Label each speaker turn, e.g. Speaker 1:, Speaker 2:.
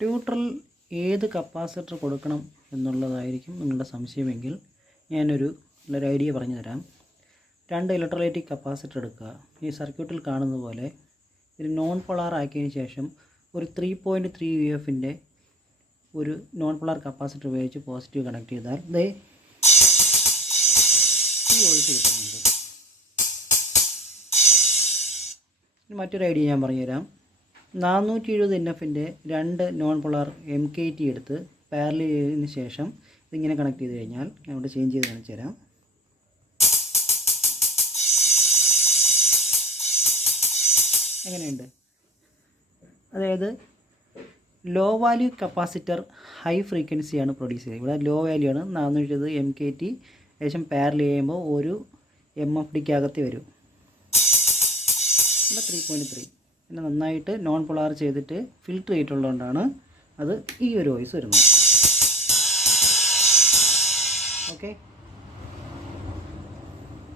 Speaker 1: ട്യൂട്ടറിൽ ഏത് കപ്പാസിറ്റർ കൊടുക്കണം എന്നുള്ളതായിരിക്കും നിങ്ങളുടെ സംശയമെങ്കിൽ ഞാനൊരു നല്ലൊരു ഐഡിയ പറഞ്ഞു തരാം രണ്ട് ഇലക്ട്രോലൈറ്റിക് കപ്പാസിറ്റർ എടുക്കുക. ഈ സർക്യൂട്ടിൽ കാണുന്ന പോലെ ഒരു നോൺ പോളാർ ആക്കിയതിന് ശേഷം ഒരു ത്രീ പോയിന്റ് ത്രീ യു എഫിന്റെ ഒരു നോൺ പോളാർ കപ്പാസിറ്റർ ഉപയോഗിച്ച് പോസിറ്റീവ് കണക്ട് ചെയ്താൽ ദേ ഈ കിട്ടുന്നുണ്ട്. മറ്റൊരു ഐഡിയ ഞാൻ പറഞ്ഞുതരാം. നാനൂറ്റി എഴുപത് എൻ എഫിന്റെ രണ്ട് non polar M K T എടുത്ത് പാരലി ചെയ്തതിന് ശേഷം ഇതിങ്ങനെ കണക്ട് ചെയ്ത് കഴിഞ്ഞാൽ ഞാൻ ഇവിടെ ചേഞ്ച് ചെയ്ത് കാണിച്ചു തരാം. എങ്ങനെയുണ്ട്? അതായത് ലോ വാല്യൂ കപ്പാസിറ്റർ ഹൈ ഫ്രീക്വൻസിയാണ് പ്രൊഡ്യൂസ് ചെയ്യുന്നത്. ഇവിടെ ലോ വാല്യൂ ആണ്. നാനൂറ്റി എഴുപത് എം കെ ടി ഏകദേശം പാരൽ ചെയ്യുമ്പോൾ ഒരു എം എഫ് ഡിക്കകത്ത് വരും. ത്രീ പോയിന്റ് ത്രീ പിന്നെ നന്നായിട്ട് നോൺ പൊളാർ ചെയ്തിട്ട് ഫിൽറ്റർ ചെയ്തിട്ടുള്ളതുകൊണ്ടാണ് അത് ഈ ഒരു വോയിസ് വരുന്നത്. ഓക്കെ